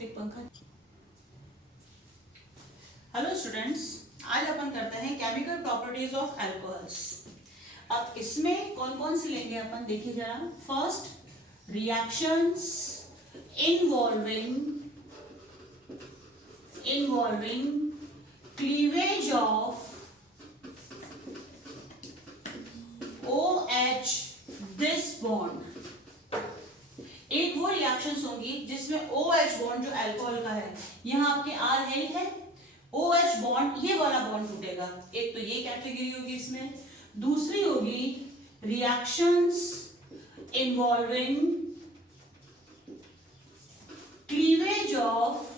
एक पंखा। Hello students, आज अपन करते हैं केमिकल प्रॉपर्टीज ऑफ अल्कोहल्स। अब इसमें कौन कौन सी लेंगे अपन, देखिए जरा। First, reactions involving cleavage of OH this bond. एक वो रिएक्शंस होंगी जिसमें OH बॉन्ड जो अल्कोहल का है, यहाँ आपके R है ही है, OH बॉन्ड ये वाला बॉन्ड टूटेगा। एक तो ये कैटेगरी होगी इसमें। दूसरी होगी रिएक्शंस इन्वॉल्विंग क्लीवेज ऑफ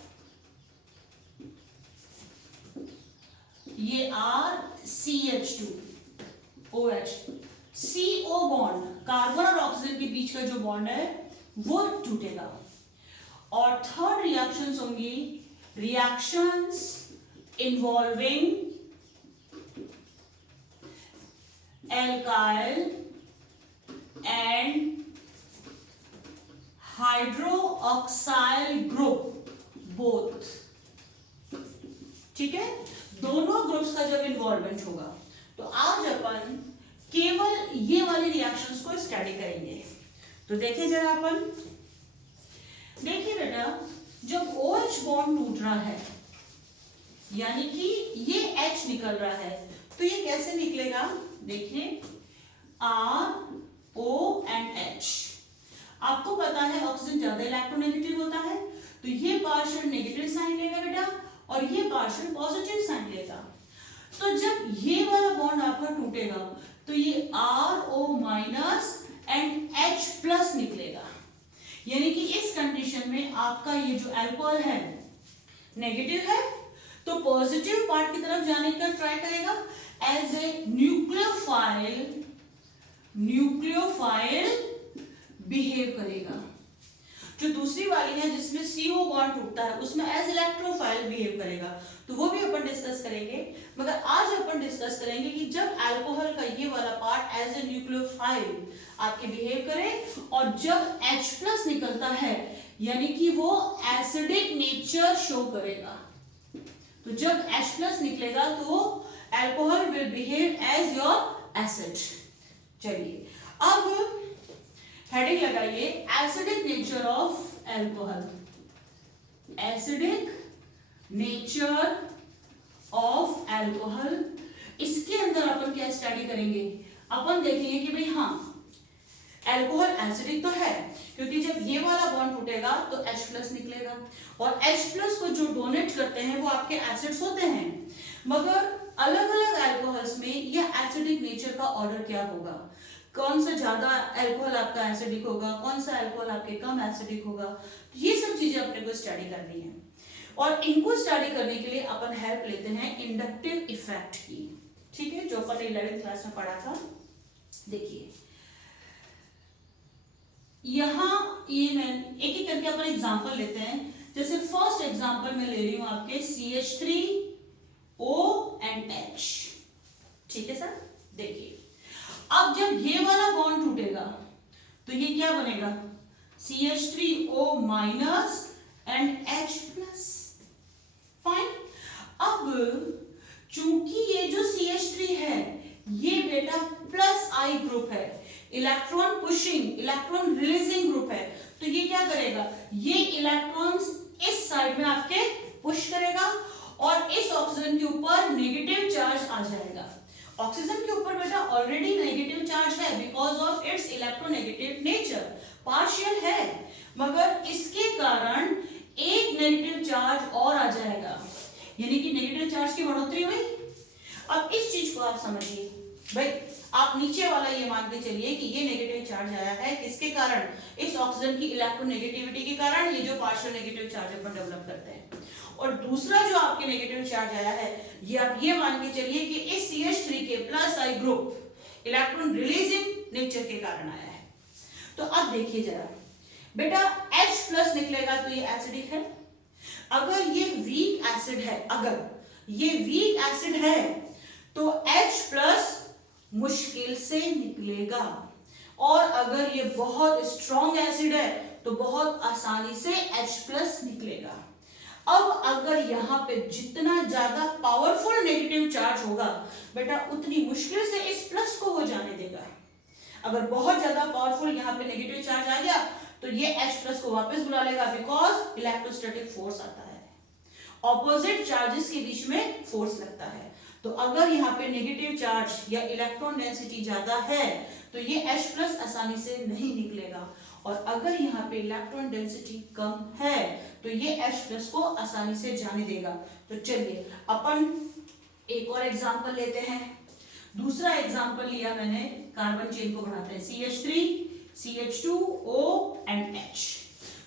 ये RCH2 OH, CO bond carbon और ऑक्सीजन के बीच का जो बॉन्ड है वो टूटेगा। और थर्ड रिएक्शंस होंगी reactions involving alkyl and hydroxyl group both. ठीक है, दोनों ग्रुप्स का जब इन्वॉल्वमेंट होगा तो आज अपन केवल ये वाली रिएक्शंस को स्टडी करेंगे। तो देखिए जरा अपन, देखिए बेटा, जब OH बॉन्ड टूट रहा है यानी कि ये H निकल रहा है, तो ये कैसे निकलेगा? देखिए RO एंड H। आपको पता है ऑक्सीजन ज्यादा इलेक्ट्रोनेगेटिव होता है, तो ये पार्शियल नेगेटिव साइन लेगा बेटा और ये पार्शियल पॉजिटिव साइन लेगा। तो जब ये वाला बॉन्ड आपका टूटेगा तो ये RO minus and H plus निकलेगा। यानी कि इस कंडीशन में आपका ये जो अल्कोहल है नेगेटिव है, तो पॉजिटिव पार्ट की तरफ जाने का ट्राई करेगा एज ए न्यूक्लियोफाइल बिहेव करेगा। जो दूसरी वाली है जिसमें CO बॉन्ड टूटता है उसमें एज इलेक्ट्रोफाइल बिहेव करेगा, तो वो भी अपन डिस्कस करेंगे। मगर आज अपन डिस्कस करेंगे कि जब अल्कोहल का ये वाला पार्ट एज ए न्यूक्लियोफाइल आपके बिहेव करे और जब H प्लस निकलता है यानी कि वो एसिडिक नेचर शो करेगा। तो जब H प्लस निकलेगा तो alcohol will behave as your acid. चलिए अब हेडिंग लगाइए, acidic nature of alcohol. Acidic nature of alcohol, इसके अंदर अपन क्या स्टडी करेंगे? अपन देखेंगे कि भाई हाँ, अल्कोहल एसिडिक तो है क्योंकि जब ये वाला बॉन्ड टूटेगा तो H प्लस निकलेगा और H प्लस को जो डोनेट करते हैं वो आपके एसिड्स होते हैं। मगर अलग अलग अल्कोहल्स में ये एसिडिक नेचर का ऑर्डर क्या होगा, कौन सा ज्यादा अल्कोहल आपका एसिडिक होगा, कौन सा अल्कोहल आपके कम एसिडिक होगा, ये सब चीजें अपने को स्टडी करनी है। और इनको स्टडी करने के लिए अपन हेल्प लेते हैं इंडक्टिव इफेक्ट की। ठीक है, जो अपन 11th क्लास में पढ़ा था। देखिए यहाँ ये मैं एक एक करके अपन एग्जांपल लेते हैं। जैसे फर्स्ट एग्जांपल मैं ले रही हूं आपके CH3O एंड H। ठीक है सर, देखिए अब जब ये वाला बॉन्ड टूटेगा तो ये क्या बनेगा? CH3O minus and H plus. Fine. अब चूंकि ये जो CH3 है ये बेटा प्लस I ग्रुप है, electron pushing electron releasing group है, तो ये क्या करेगा? ये इलेक्ट्रॉन्स इस साइड में आपके पुश करेगा और इस ऑक्सीजन के ऊपर नेगेटिव चार्ज आ जाएगा। ऑक्सीजन के ऊपर बेटा ऑलरेडी नेगेटिव चार्ज है because of its electronegative nature, partial है, मगर इसके कारण एक नेगेटिव चार्ज और आ जाएगा, यानी कि नेगेटिव चार्ज की बढ़ोतरी हुई। अब इस चीज को आप समझिए भाई, आप नीचे वाला ये मान के चलिए कि ये नेगेटिव चार्ज आया है किसके कारण? इस ऑक्सीजन की इलेक्ट्रोनेगेटिविटी के कारण, ये जो पार्शियल नेगेटिव चार्ज अपन डेवलप करते हैं। और दूसरा जो आपके नेगेटिव चार्ज आया है ये आप ये मान के चलिए कि इस CH3 के plus I group electron releasing nature के कारण आया है। तो अब देखिए जरा बेटा, H प्लस निकलेगा तो ये एसिडिक है। अगर ये वीक एसिड है, अगर ये वीक एसिड है तो H प्लस मुश्किल से निकलेगा, और अगर ये बहुत स्ट्रॉन्ग एसिड है तो बहुत आसानी से H प्लस निकलेगा। अब अगर यहाँ पे जितना ज्यादा पावरफुल नेगेटिव चार्ज होगा बेटा उतनी मुश्किल से इस प्लस को वो जाने देगा। अगर बहुत ज्यादा पावरफुल यहाँ पे नेगेटिव चार्ज आ गया तो ये H प्लस को वापस बुला लेगा, बिकॉज इलेक्ट्रोस्टैटिक फोर्स आता है, ऑपोजिट चार्जेस के बीच में फोर्स लगता है। तो अगर यहाँ पे नेगेटिव चार्ज या इलेक्ट्रॉन डेंसिटी ज्यादा है तो ये H प्लस आसानी से नहीं निकलेगा, और अगर यहाँ पे इलेक्ट्रॉन डेंसिटी कम है तो ये H प्लस को आसानी से जाने देगा। तो चलिए अपन एक और एग्जांपल लेते हैं। दूसरा एग्जांपल लिया मैंने, कार्बन चेन को बढ़ाते हैं, CH3 CH2O एंड H।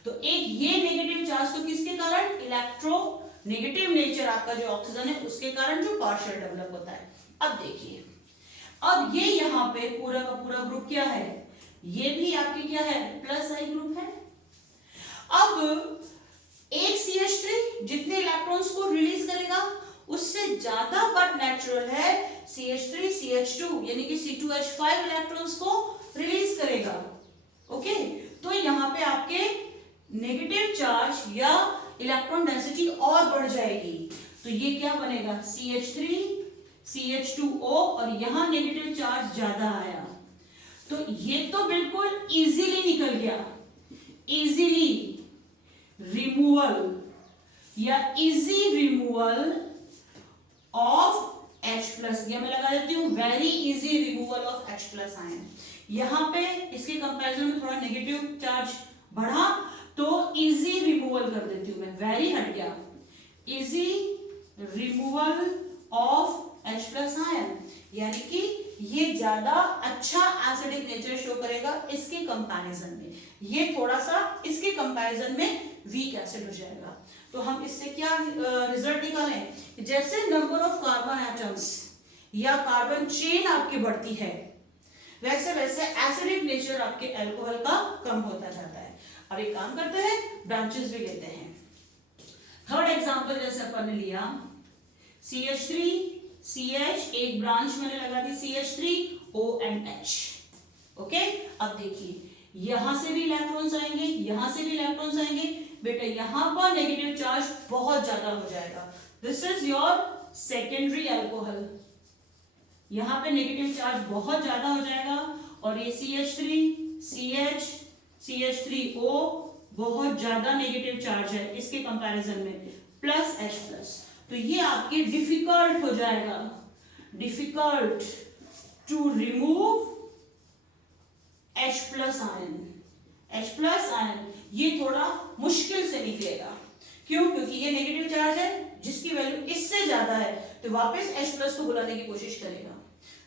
तो एक ये नेगेटिव चार्ज तो किसके कारण, इलेक्ट्रो नेगेटिव नेचर आपका जो ऑक्सीजन है उसके कारण जो पार्शियल डेवलप होता है। अब देखिए, अब ये यहाँ पे पूरा का पूरा ग्रुप क्या है, ये भी आपकी क्या है, प्लस आई ग्रुप है। अब एक CH3 जितने इलेक्ट्रॉन्स को रिलीज करेगा उससे ज्यादा बट नेचुरल है CH3 CH2 यानी कि C2H5 इलेक्ट्रॉन्स को रिलीज करेगा। ओके, तो यहाँ पे आपके नेगेटिव चार्ज या इलेक्ट्रॉन डेंसिटी और बढ़ जाएगी। तो ये क्या बनेगा, CH3 CH2O, और यहाँ नेगेटिव चार्ज ज्यादा आया तो ये तो बिल्कुल इजीली निकल गया, इजीली रिमूवल या easy removal of H plus, या मैं लगा देती हूँ very easy removal of H plus ion. यहाँ पे इसके कंपैरिजन में थोड़ा नेगेटिव चार्ज बढ़ा तो इजी रिमूवल कर देती हूँ मैं, वेरी हट गया, easy removal of H plus ion, यानी कि ये ज्यादा अच्छा एसिडिक नेचर शो करेगा इसके कंपैरिजन में, ये थोड़ा सा इसके कंपैरिजन में वीक एसिड हो जाएगा। तो हम इससे क्या रिजल्ट निकालें, जैसे नंबर ऑफ कार्बन एटम्स या कार्बन चेन आपकी बढ़ती है वैसे वैसे एसिडिक नेचर आपके अल्कोहल का कम होता जाता है। अब एक काम करते हैं, ब्रांचेस भी लेते हैं। थर्ड एग्जांपल जैसे अपन ने लिया CH3 CH, एक ब्रांच मैंने लगा दी CH3O एंड H। ओके, अब देखिए यहां से भी इलेक्ट्रॉन्स आएंगे, यहां से भी इलेक्ट्रॉन्स आएंगे, बेटा यहां पर नेगेटिव चार्ज बहुत ज्यादा हो जाएगा। This is your secondary alcohol, यहां पे नेगेटिव चार्ज बहुत ज्यादा हो जाएगा, और ये CH3 CH CH3O बहुत ज्यादा नेगेटिव चार्ज है इसके कंपैरिजन में, प्लस H प्लस। तो ये आपके डिफिकल्ट हो जाएगा, difficult to remove H plus ion, H plus ion ये थोड़ा मुश्किल से निकलेगा। क्यों, क्योंकि ये नेगेटिव चार्ज है जिसकी वैल्यू इससे ज्यादा है तो वापस H प्लस को बुलाने की कोशिश करेगा,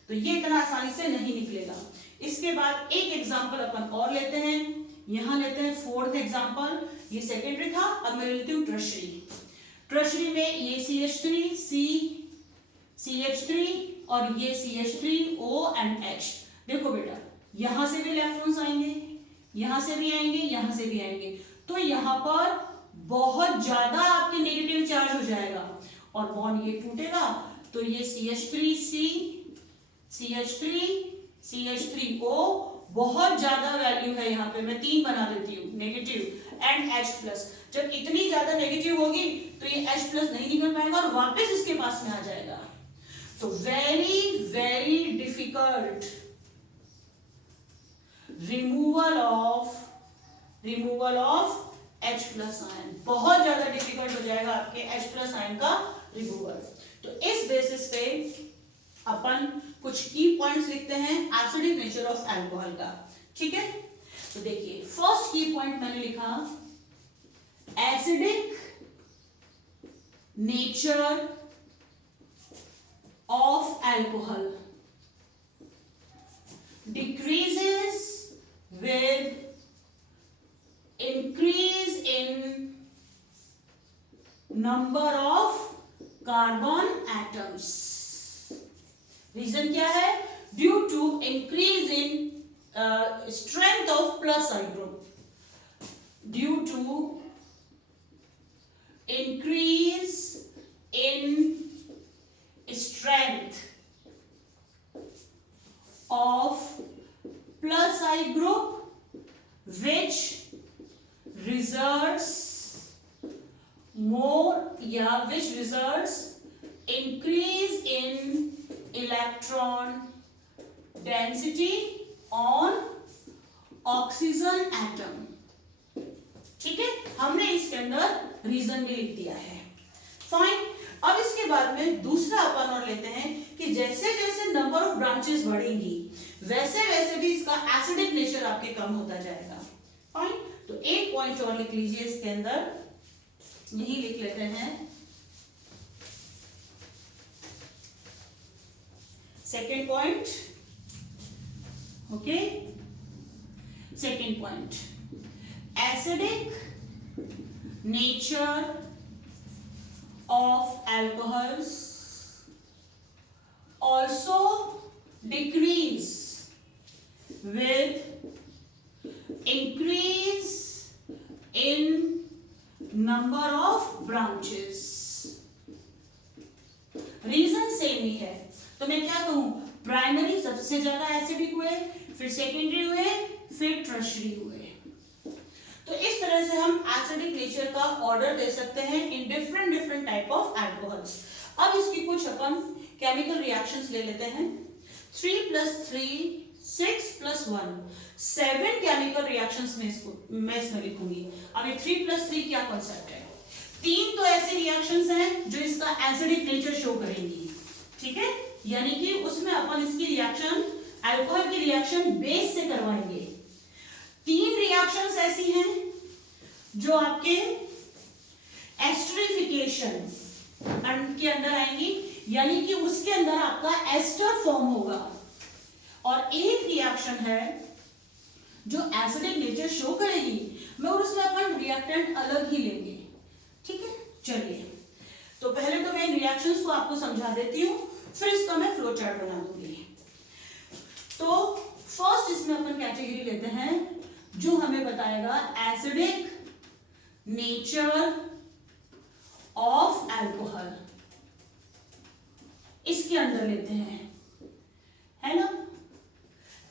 तो ये इतना आसानी से नहीं निकलेगा। इसके बाद एक एग्जांपल अपन और लेते हैं, यहां लेते हैं फोर्थ एग्जांपल, ये सेकेंडरी था, अब मैं लेती हूँ टर्शरी। टर्शरी में ये CH3 CH3 और ये CH3O एंड H। देखो बेटा यहां से भी इलेक्ट्रॉन्स आएंगे, यहां से भी आएंगे, यहां से भी आएंगे, तो यहां पर बहुत ज्यादा आपके नेगेटिव चार्ज हो जाएगा और बॉन्ड ये टूटेगा, तो ये CH3C CH3 CH3O बहुत ज्यादा वैल्यू है, यहाँ पे मैं 3 बना देती हूँ नेगेटिव एंड H प्लस। जब इतनी ज्यादा नेगेटिव होगी तो ये H प्लस नहीं निकल पाएगा और वापस इसके पास में आ जाएगा। तो very very difficult removal of H plus ion, बहुत ज्यादा डिफिकल्ट हो जाएगा आपके H प्लस आयन का रिमूवल। तो इस बेसिस पे अपन कुछ की पॉइंट्स लिखते हैं एसिडिक नेचर ऑफ अल्कोहल का, ठीक है। तो देखिए फर्स्ट की पॉइंट मैंने लिखा acidic nature of alcohol decreases with increase in number of carbon atoms। Reason क्या है, due to increase in strength of plus I group, due to increase in strength of plus I group which results more या which results increase in electron density on oxygen atom. ठीक है, हमने इसके अंदर reason भी लिख दिया है. फाइन. अब इसके बाद में दूसरा अपन और लेते हैं कि जैसे जैसे नंबर ऑफ ब्रांचेस बढ़ेंगी वैसे वैसे भी इसका एसिडिक नेचर आपके कम होता जाएगा. फाइन. तो एक पॉइंट और लिख लीजिए इसके अंदर, यही लिख लेते हैं. Second point. Okay, second point, acidic nature of alcohols also decrease with increase in number of branches. Reason same ही है, तो मैं क्या कहूं, प्राइमरी सबसे ज्यादा एसिडिक हुए, फिर सेकेंडरी हुए, फिर टर्शियरी हुए. तो इस तरह से हम एसिडिक नेचर का ऑर्डर दे सकते हैं in different type of alcohols. अब इसकी कुछ अपन केमिकल रिएक्शंस ले लेते हैं. 3 + 3 6 + 1 7 केमिकल रिएक्शंस में इसमें लिखूंगी. अब ये 3 + 3 क्या कॉन्सेप्ट है, 3 तो ऐसे रिएक्शंस हैं जो इसका एसिडिक नेचर शो करेंगी. ठीक है, यानी कि उसमें अपन इसकी रिएक्शन अल्कोहल की रिएक्शन बेस से करवाएंगे. 3 रिएक्शंस ऐसी हैं जो आपके एस्टरिफिकेशन के अंदर आएंगी, यानी कि उसके अंदर आपका एस्टर फॉर्म होगा. और एक रिएक्शन है जो एसिडिक नेचर शो करेगी, मगर उसमें अपन रिएक्टेंट अलग ही लेंगे. ठीक है, चलिए तो पहले तो मैं रिएक्शंस को आपको समझा देती हूं, फिर इसका मैं फ्लो चार्ट बना दूंगी. तो फर्स्ट इसमें अपन कैटेगरी लेते हैं जो हमें बताएगा एसिडिक नेचर ऑफ अल्कोहल. इसके अंदर लेते हैं, है ना.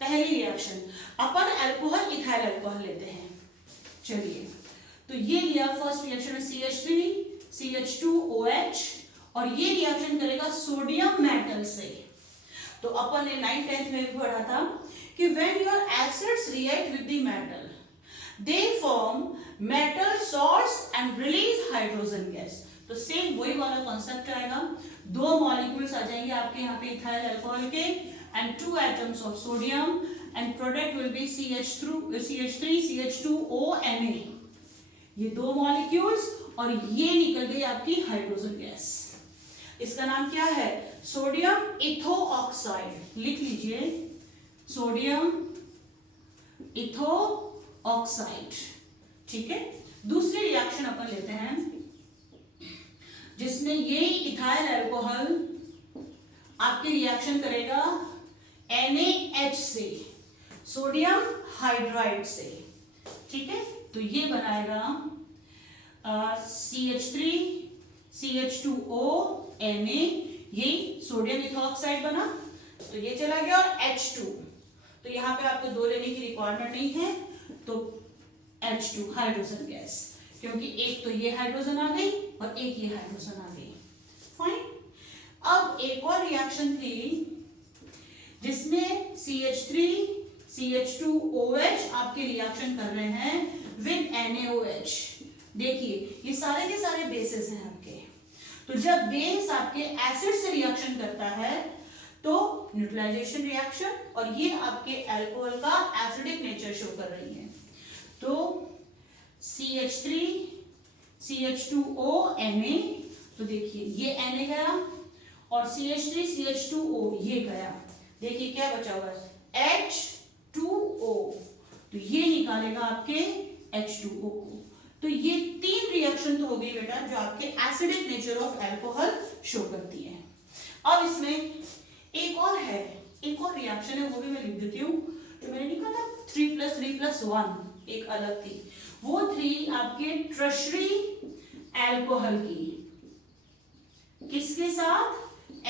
पहली रिएक्शन अपन अल्कोहल इथाइल अल्कोहल लेते हैं. चलिए, तो ये लिया फर्स्ट रिएक्शन में CH3 CH2OH, और ये रिएक्शन करेगा सोडियम मेटल से. तो अपन ने 9th 10th में भी पढ़ा था कि when your acids react with the metal, they form metal salts and release hydrogen gas. तो सेम वही वाला कॉन्सेप्ट आएगा. 2 मॉलिक्यूल्स आ जाएंगे आपके यहाँ पे इथाइल अल्कोहल के and 2 atoms of sodium, and product will be CH3 CH2ONA. ये 2 मॉलिक्यूल्स और ये निकल गई आपकी हाइड्रोजन गैस. इसका नाम क्या है, सोडियम इथो ऑक्साइड. लिख लीजिए, सोडियम इथो ऑक्साइड. ठीक है, दूसरी रिएक्शन अपन लेते हैं जिसमें ये इथाइल अल्कोहल आपकी रिएक्शन करेगा NaH से, सोडियम हाइड्राइड से. ठीक है, तो ये बनाएगा CH3 CH2ONA, ये सोडियम इथोऑक्साइड बना. तो ये चला गया, और H2, तो यहाँ पे आपको 2 लेने की रिक्वायरमेंट नहीं है, तो H2 हाइड्रोजन गैस, क्योंकि एक तो ये हाइड्रोजन आ गई और एक ये हाइड्रोजन आ गई. फाइन. अब एक और रिएक्शन थी जिसमें CH3 CH2OH आपके रिएक्शन कर रहे हैं विद NaOH. देखिए ये सारे के सारे बेसेस हैं आपके. तो जब बेस आपके एसिड से रिएक्शन करता है तो न्यूट्रलाइजेशन रिएक्शन, और ये आपके अल्कोहल का एसिडिक नेचर शो कर रही है. तो CH3 CH2ONA, तो देखिए ये Na गया और CH3 CH2O ये गया. देखिए क्या बचा हुआ है, H2O, तो ये निकालेगा आपके H2O को. तो ये 3 रिएक्शन तो हो गई बेटा जो आपके acidic nature of alcohol show करती है. अब इसमें एक और है, एक और रिएक्शन है, वो भी मैं लिख देती हूँ. जो मैंने लिखा था 3 + 3 + 1 एक अलग थी, वो 3 आपके टर्शियरी अल्कोहल की, किसके साथ,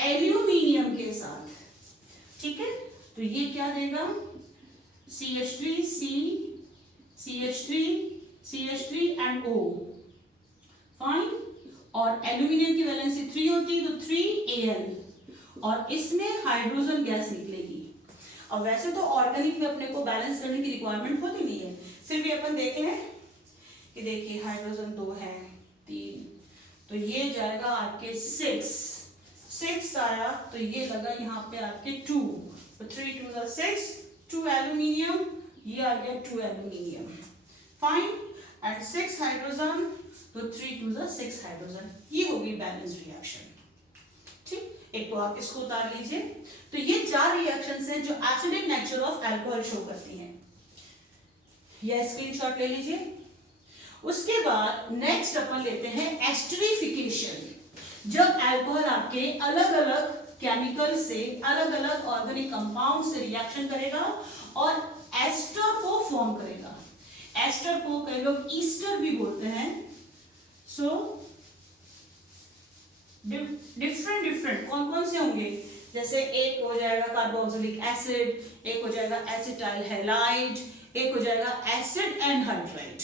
एल्यूमिनियम के साथ. ठीक है, तो ये क्या देगा, CH3 C CH3 CH3 and O. Fine. और एल्यूमिनियम की वैलेंसी 3 होती है तो 3Al, और इसमें हाइड्रोजन गैस निकलेगी। अब वैसे तो ऑर्गेनिक में अपने को बैलेंस करने की रिक्वायरमेंट होती नहीं है, फिर भी अपन देख लें कि देखिए हाइड्रोजन 2 है, 3, तो ये जाएगा आपके 6 आया, तो ये लगा यहाँ पे आपके 2, तो 3 2 6, 2 एल्यूमिनियम, ये आ गया 2 एल्यूमिनियम, फाइन, एंड 6 हाइड्रोजन, तो 3 2 6 हाइड्रोजन, ये होगी बैलेंस रिएक्शन। ठीक, एक तो आप इसको उतार लीजिए। तो ये 4 रिएक्शंस हैं जो acidic nature of alcohol show करती हैं, यह स्क्रीनशॉट ले लीजिए। उसके बाद नेक्स्ट अपन लेते हैं एस्टरिफिकेशन। जब अल्कोहल आपके अलग अलग केमिकल से, अलग अलग ऑर्गेनिक कंपाउंड से रिएक्शन करेगा और एस्टर को फॉर्म करेगा। एस्टर को कई लोग ईस्टर भी बोलते हैं। सो डिफरेंट कौन कौन से होंगे, जैसे एक हो जाएगा कार्बोक्सिलिक एसिड, एक हो जाएगा एसिटाइल हैलाइड, एक हो जाएगा एसिड एनहाइड्राइड।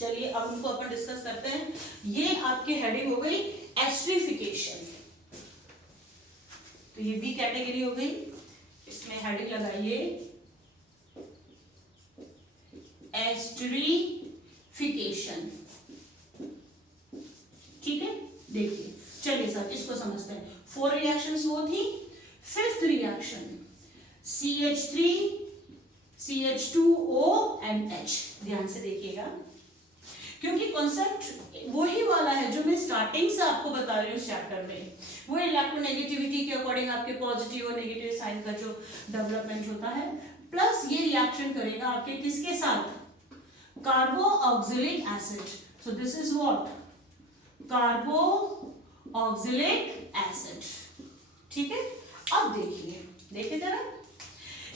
चलिए अब उनको अपन डिस्कस करते हैं। ये आपकी हेडिंग हो गई एस्टरिफिकेशन, तो ये बी कैटेगरी हो गई। इसमें हेडिंग लगाइए एस्टरिफिकेशन, ठीक है। देखिए चलिए सर इसको समझते हैं। 4 रिएक्शंस वो थी। 5th reaction CH3 CH2O and H, ध्यान से देखिएगा क्योंकि कॉन्सेप्ट वही वाला है जो मैं स्टार्टिंग से आपको बता रही हूँ चैप्टर में। वो इलेक्ट्रोनेगेटिविटी के अकॉर्डिंग आपके पॉजिटिव और नेगेटिव साइन का जो डेवलपमेंट होता है, प्लस ये रिएक्शन करेगा आपके किसके साथ, carboxylic acid. So this is what, carboxylic acid, ठीक है। अब देखिए जरा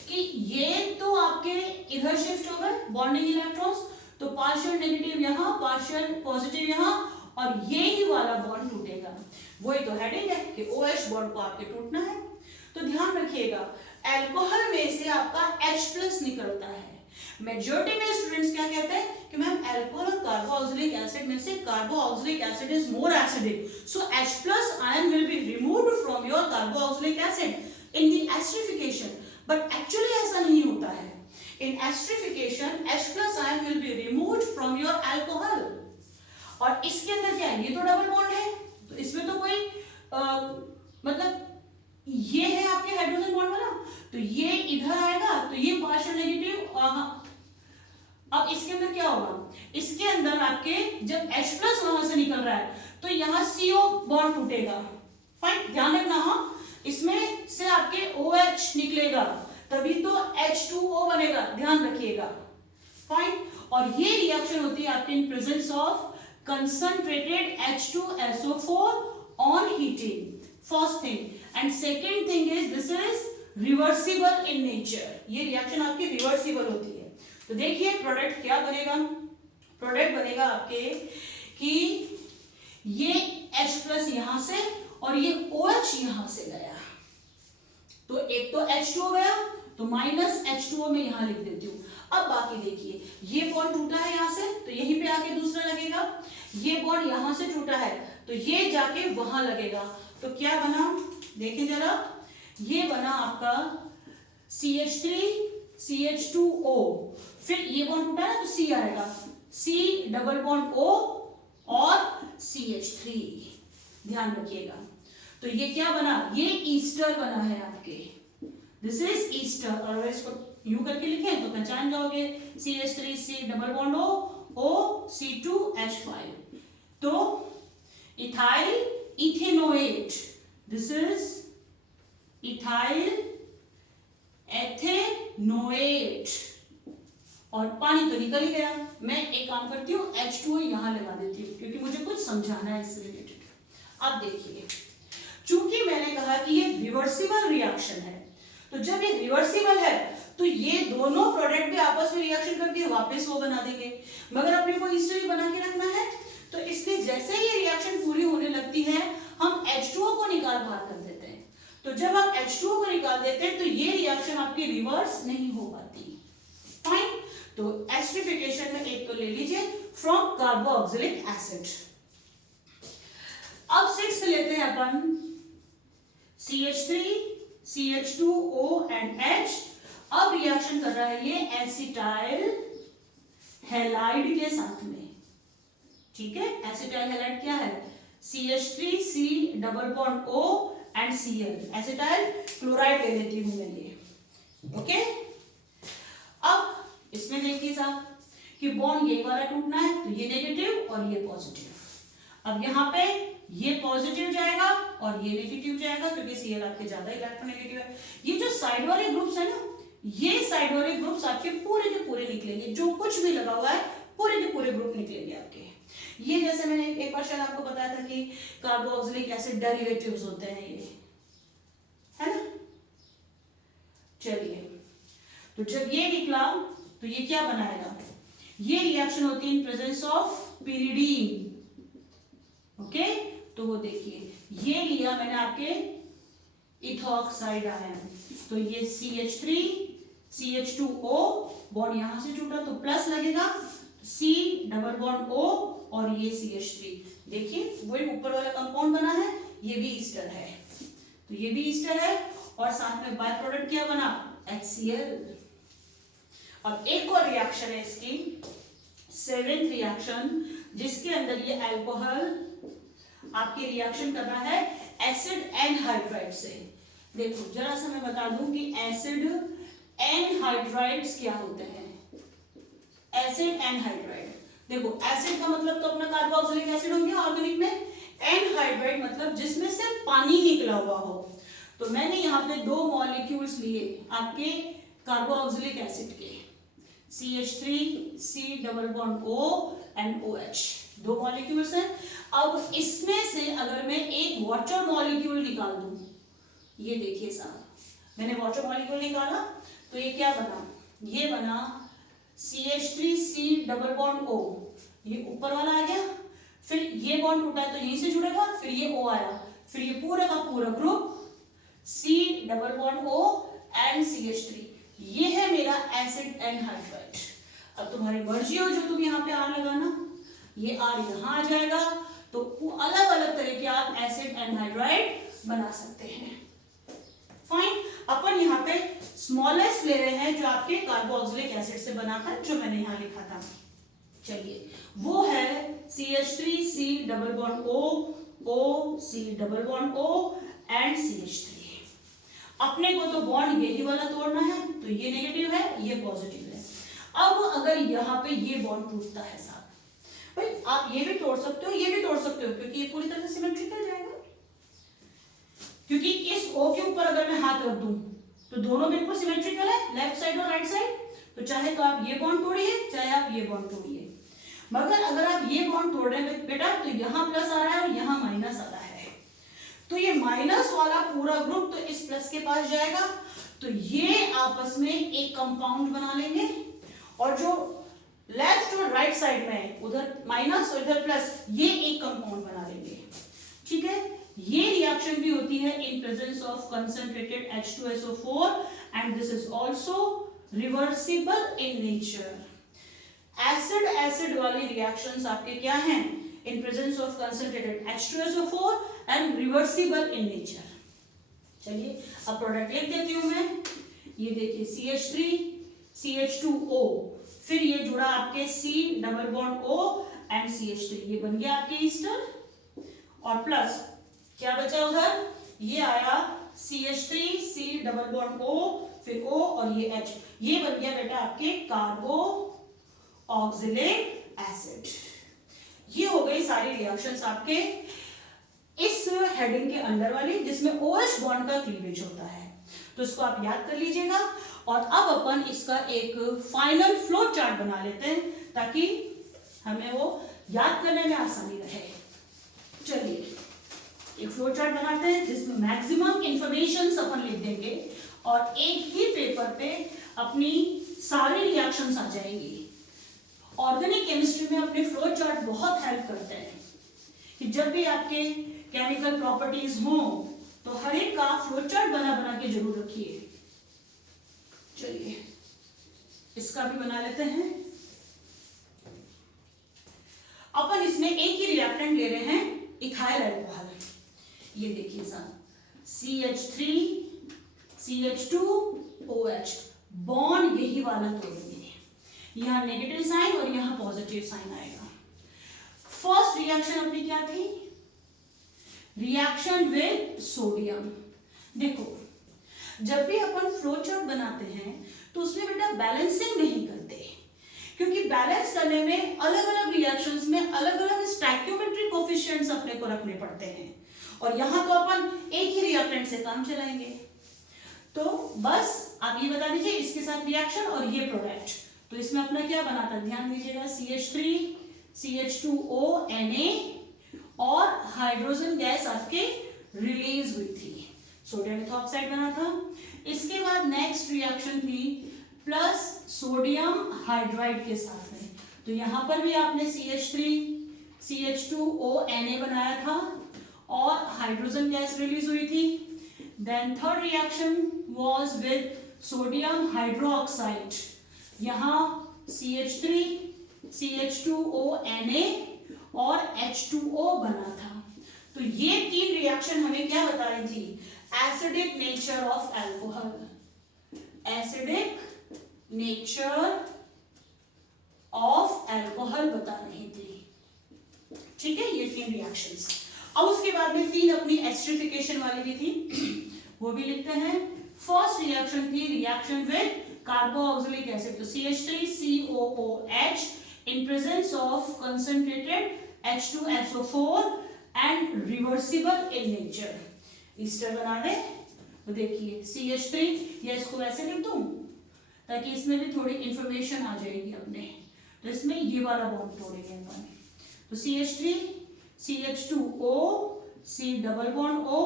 कि ये तो आपके इधर शिफ्ट हो गए बॉन्डिंग इलेक्ट्रॉन्स, तो पार्शियल नेगेटिव यहाँ, पार्शियल पॉजिटिव यहाँ, और ये ही वाला बॉन्ड टूटेगा। वही तो हेडिंग है कि OH बॉन्ड को आपके टूटना है। तो ध्यान रखिएगा अल्कोहल में से आपका H+ निकलता है। मेजॉरिटी में स्टूडेंट्स क्या कहते हैं कि मैम अल्कोहल और कार्बोऑक्सिलिक एसिड में से carboxylic acid is more acidic, so H+ ion will be removed from your carboxylic acid in the esterification, but actually ऐसा नहीं होता है। In esterification, H+ ion will be removed from your alcohol। और इसके अंदर क्या है, ये तो डबल बॉन्ड है, तो इसमें तो कोई मतलब ये है आपके हाइड्रोजन बॉन्ड वाला, तो ये इधर आएगा, तो ये पार्शियल नेगेटिव। अब इसके अंदर क्या होगा, इसके अंदर आपके जब H+ वहां से निकल रहा है तो यहाँ CO बॉन्ड टूटेगा। फाइन, ध्यान रखना, हाँ इसमें से आपके OH निकलेगा, तभी तो H2O बनेगा, ध्यान रखिएगा। फाइन, और ये रिएक्शन होती है आपके in presence of concentrated H2SO4 on heating, first thing, and second thing is this is reversible in nature. ये रिएक्शन आपकी रिवर्सिबल होती है। तो देखिए प्रोडक्ट क्या बनेगा, प्रोडक्ट बनेगा आपके कि ये H+ यहां से और ये OH यहां से गया, तो एक तो H2O गया, तो -H2O में यहां लिख देती हूं। अब बाकी देखिए, ये बॉन्ड टूटा है यहां से, तो यहीं पे आके दूसरा लगेगा। ये बॉन्ड यहां से टूटा है, तो ये जाके वहां लगेगा। तो क्या बना, देखिए जरा, ये बना आपका CH3 CH2O, फिर ये बॉन्ड टूटा है तो C आएगा, C डबल बॉन्ड O और CH3, ध्यान रखिएगा। तो ये क्या बना, ये ईस्टर बना है आपके, दिस इज ईस्टर। और अगर इसको यूं करके लिखें तो पहचान जाओगे, CH3 C double bond O C2H5, तो ethyl ethanoate, this is ethyl ethanoate, और पानी तो निकल गया। मैं एक काम करती हूँ, H2O यहां लगा देती हूँ क्योंकि मुझे कुछ समझाना है इससे रिलेटेड। अब देखिए, चूंकि मैंने कहा कि ये रिवर्सिबल रिएक्शन है, तो जब ये रिवर्सिबल है तो ये दोनों प्रोडक्ट भी आपस में रिएक्शन करके वापस वो बना देंगे। मगर अपने को ईस्टर बना के रखना है, तो इसलिए जैसे ये रिएक्शन पूरी होने लगती है हम H2O को निकाल बाहर कर देते हैं। तो जब आप H2O को निकाल देते हैं तो ये रिएक्शन आपकी रिवर्स नहीं हो पाती। फाइन, तो एस्टरिफिकेशन में एक तो ले लीजिए फ्रॉम कार्बोऑक्सिलिक एसिड, अब 6 लेते हैं अपन, CH3 CH2O एंड H। अब रिएक्शन कर रहा है ये एसिटाइल हैलाइड के साथ में, ठीक है। एसिटाइल हैलाइड क्या है, CH3C double bond O and Cl, acetyl chloride ले लेती हूं मैं ये, ओके। अब इसमें देखिए साहब कि बॉन्ड ये वाला टूटना है, तो ये नेगेटिव और ये पॉजिटिव। अब यहाँ पे ये पॉजिटिव जाएगा और ये नेगेटिव जाएगा, क्योंकि Cl आपके ज्यादा इलेक्ट्रोनेगेटिव है। ये जो साइड वाले ग्रुप्स है ना, ये साइड वाले ग्रुप्स आपके पूरे के पूरे निकलेंगे, जो कुछ भी लगा हुआ है पूरे के पूरे ग्रुप निकलेंगे आपके। ये जैसे मैंने एक बार शायद आपको बताया था कि कार्बोक्सिलिक एसिड डेरिवेटिव्स होते हैं ये, है ना। चलिए, तो जब ये निकला तो ये क्या बनाएगा, ये रिएक्शन होती है in presence of pyridine, okay. तो वो देखिए ये लिया मैंने आपके इथॉक्साइड आयन, तो ये CH3 CH2O बॉन्ड यहां से जुड़ा तो प्लस लगेगा, C डबल बॉन्ड O और ये CH3, देखिए वही ऊपर वाला कंपाउंड बना है, ये भी ईस्टर है, तो ये भी ईस्टर है और साथ में बाय प्रोडक्ट क्या बना, HCl। अब एक और रिएक्शन है इसकी, 7th रिएक्शन, जिसके अंदर ये अल्कोहल आपके रिएक्शन कर रहा है एसिड एनहाइड्राइड से। देखो जरा सा मैं बता दूं कि एसिड एनहाइड्राइड्स क्या होते हैं। एसिड एनहाइड्राइड, देखो एसिड का मतलब तो अपना कार्बोक्सिलिक एसिड हो गया ऑर्गेनिक में, एनहाइड्राइड मतलब जिसमें से पानी निकला हुआ हो। तो मैंने यहाँ पे 2 मॉलिक्यूल्स लिए आपके कार्बोक्सिलिक एसिड के, CH3C double bond O and OH, 2 molecules हैं। अब इसमें से अगर मैं एक वाटर मॉलिक्यूल निकाल दूं, ये देखिए साहब, मैंने वाटर मॉलिक्यूल निकाला तो ये क्या बना, ये बना CH3C डबल बॉन्ड O, ये ऊपर वाला आ गया, फिर ये बॉन्ड टूटा है तो यहीं से जुड़ेगा, फिर ये O आया, फिर ये पूरा का पूरा group C double bond O and CH3, ये है मेरा एसिड एनहाइड्राइड। अब तुम्हारी मर्जी हो जो तुम यहाँ पे R लगाना, ये R यहाँ आ जाएगा, तो अलग अलग तरह के आप एसिड एनहाइड्राइड बना सकते हैं। फाइन, अपन यहाँ पे स्मॉलेस्ट ले रहे हैं जो आपके कार्बोक्सिलिक एसिड से बना था, जो मैंने यहाँ लिखा था। चलिए वो है CH3C double bond O C double bond O and CH3। अपने को तो बॉन्ड यही वाला तोड़ना है, तो ये नेगेटिव है ये पॉजिटिव है। अब अगर यहाँ पे ये बॉन्ड टूटता है साहब, भाई आप ये भी तोड़ सकते हो ये भी तोड़ सकते हो, क्योंकि ये पूरी तरह से सिमेट्रिकल जाएगा। क्योंकि इस O के ऊपर अगर मैं हाथ रख दूं तो दोनों बिल्कुल सिमेट्रिकल है, लेफ्ट साइड और राइट साइड, तो चाहे तो आप ये बॉन्ड तोड़िए चाहे आप ये बॉन्ड तोड़िए। मगर अगर आप ये बॉन्ड तोड़ रहे हैं बेटा, तो यहाँ प्लस आ रहा है और यहाँ माइनस आ रहा है, तो ये माइनस वाला पूरा ग्रुप तो इस प्लस के पास जाएगा, तो ये आपस में एक कंपाउंड बना लेंगे, और जो लेफ्ट और राइट साइड में उधर माइनस और इधर प्लस, ये एक कंपाउंड बना लेंगे, ठीक है। ये रिएक्शन भी होती है in presence of concentrated H2SO4 and this is also reversible in nature. Acid acid वाली रिएक्शंस आपके क्या हैं, in presence of concentrated H2SO4 and reversible in nature. चलिए अब प्रोडक्ट लिख देती हूं मैं, ये देखिए CH3 CH2O, फिर ये जुड़ा आपके C double bond O and CH3, ये बन गया आपके ईस्टर, और प्लस क्या बचा उधर, ये आया CH3C डबल बॉन्ड O, फिर O और ये H, ये बन गया बेटा आपके कार्बो ऑक्सिलिक एसिड। ये हो गई सारी रिएक्शंस आपके इस हेडिंग के अंदर वाली, जिसमें OH बॉन्ड का क्लीवेज होता है, तो इसको आप याद कर लीजिएगा। और अब अपन इसका एक फाइनल फ्लो चार्ट बना लेते हैं, ताकि हमें वो याद करने में आसानी रहे। चलिए एक फ्लो चार्ट बनाते हैं जिसमें मैक्सिमम इंफॉर्मेशन अपन लिख देंगे, और एक ही पेपर पे अपनी सारी रिएक्शंस आ जाएंगी। ऑर्गेनिक केमिस्ट्री में अपने फ्लो चार्ट बहुत हेल्प करते हैं, कि जब भी आपके केमिकल प्रॉपर्टीज हो तो हर एक का फ्लो चार्ट बना बना के जरूर रखिए। चलिए इसका भी बना लेते हैं। अपन इसमें एक ही रिएक्टेंट ले रहे हैं इथाइल अल्कोहल, ये देखिए साहब CH3 CH2OH, बॉन्ड यही वाला तोड़ेंगे, यहाँ नेगेटिव साइन और यहाँ पॉजिटिव साइन आएगा। फर्स्ट रिएक्शन अपनी क्या थी, रिएक्शन विद सोडियम। देखो जब भी अपन फ्लो चार्ट बनाते हैं तो उसमें बेटा बैलेंसिंग नहीं करते, क्योंकि बैलेंस करने में अलग अलग रिएक्शंस में अलग अलग स्टैक्योमेट्रिक कोफिशिएंट्स अपने को रखने पड़ते हैं, और यहाँ तो अपन एक ही रिएक्टेंट से काम चलाएंगे। तो बस आप ये बता दीजिए इसके साथ रिएक्शन और ये प्रोडक्ट, तो इसमें अपना क्या बना था, ध्यान दीजिएगा CH3 CH2O Na और हाइड्रोजन गैस आपके रिलीज हुई थी, सोडियम इथॉक्साइड बना था। इसके बाद नेक्स्ट रिएक्शन थी प्लस सोडियम हाइड्राइड के साथ में, तो यहां पर भी आपने CH3 CH2O Na बनाया था और हाइड्रोजन गैस रिलीज हुई थी। Then third reaction was with sodium hydroxide, यहां CH3 CH2O Na और H2O बना था। तो ये तीन रिएक्शन हमें क्या बता रही थी, acidic nature of alcohol, acidic nature of alcohol बता रही थी। ठीक है, ये तीन रिएक्शंस। अब उसके बाद में तीन अपनी एस्टरिफिकेशन वाली भी थी, वो भी लिखते हैं। फर्स्ट रिएक्शन थी रिएक्शन विद कार्बोक्सिलिक एसिड, तो CH3COOH in presence of concentrated H2SO4 and reversible in nature। Easter बना दे, तो देखिए CH3, या इसको वैसे लिख दूं ताकि इसमें भी थोड़ी इंफॉर्मेशन आ जाएगी अपने, तो इसमें ये वाला बॉन्ड तोड़ेंगे अपन, तो CH3 CH2O C double bond O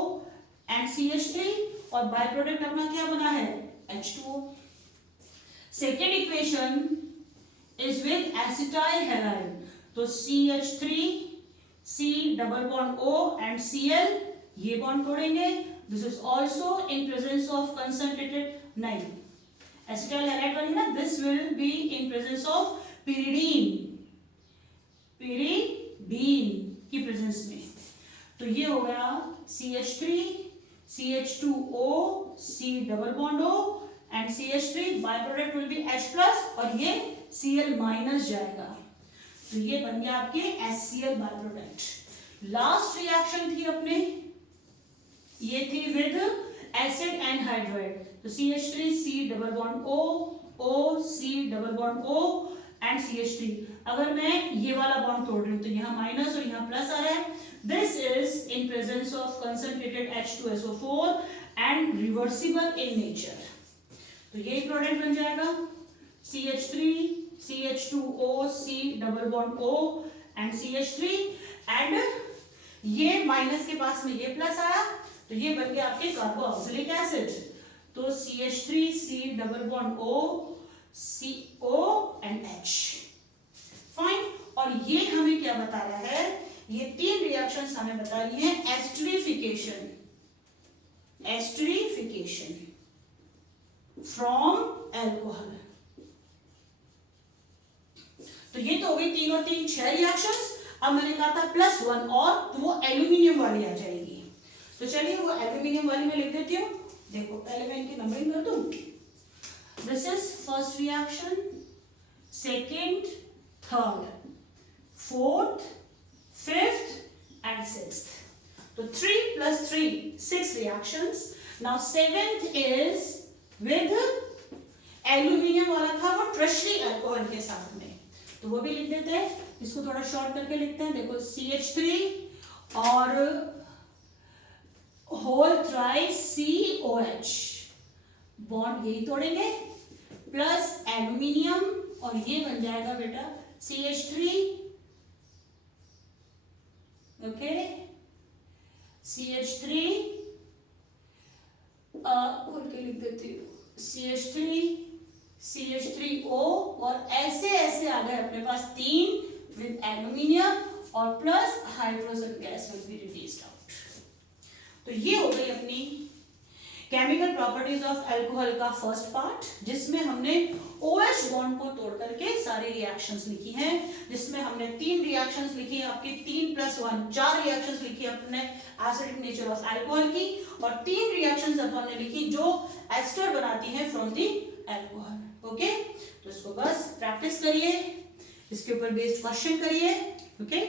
and CH3, और बाय प्रोडक्ट अपना क्या बना है H2O। Second equation is with acetyl halide, तो CH3 C double bond O and Cl, ये बॉन्ड तोड़ेंगे। This is also in presence of concentrated, नहीं acetyl halide वाली ना, this will be in presence of pyridine, pyridine की presence में, तो ये हो गया CH3 CH2O C double bond O and CH3, by product will be H plus और ये Cl माइनस जाएगा, तो ये बन गया आपके HCl by product. Last reaction थी अपने, ये थी विद एसिड एंड हाइड्राइड, तो CH3 C double bond O O C double bond O and CH3। अगर मैं ये वाला बॉन्ड तोड़ रही हूं तो यहाँ माइनस और यहाँ प्लस आ रहा है। This is in presence of concentrated H2SO4 and reversible in nature, तो यही प्रोडक्ट बन जाएगा CH3 CH2O C double bond O and CH3, and ये माइनस के पास में ये प्लस आया, तो ये बन गया आपके कार्बोक्सिलिक एसिड, तो CH3 C double bond O CO and H। Fine, और ये हमें क्या बता रहा है, ये तीन रिएक्शंस हमें बता रही है एस्टरिफिकेशन, एस्टरिफिकेशन फ्रॉम अल्कोहल। तो ये तो हो गई तीन और तीन 6 रिएक्शंस। अब मैंने कहा था +1 और, तो वो एल्यूमिनियम वाली आ जाएगी, तो चलिए वो एल्यूमिनियम वाली मैं लिख देती हूँ। देखो पहले मैं इनकी नंबरिंग कर दूं, this is first reaction, second, third, fourth, fifth and sixth, तो 3 + 3 6 reactions. Now seventh is with aluminium वाला था, वो टर्शरी अल्कोहल के साथ में, तो वो भी लिख देते हैं, इसको थोड़ा शॉर्ट करके लिखते हैं। देखो CH3 और होल थ्राइस COH, बॉन्ड यही तोड़ेंगे, प्लस एल्यूमिनियम, और ये बन जाएगा बेटा CH3, ओके CH3 खोल के लिख देती हूँ, CH3 CH3O, और ऐसे ऐसे आ गए अपने पास 3 विद एल्यूमिनियम और plus hydrogen gas will be released out. तो ये हो गई अपनी केमिकल प्रॉपर्टीज ऑफ अल्कोहल का फर्स्ट पार्ट, जिसमें हमने OH बॉन्ड को तोड़ करके सारी रिएक्शंस लिखी हैं, जिसमें हमने 3 रिएक्शंस लिखी है आपकी, 3+1 4 रिएक्शंस लिखी है अपने एसिडिक नेचर ऑफ अल्कोहल की, और 3 रिएक्शंस अपन ने लिखी जो एस्टर बनाती है फ्रॉम द अल्कोहल। ओके, तो इसको बस प्रैक्टिस करिए, इसके ऊपर बेस्ड क्वेश्चन करिए। ओके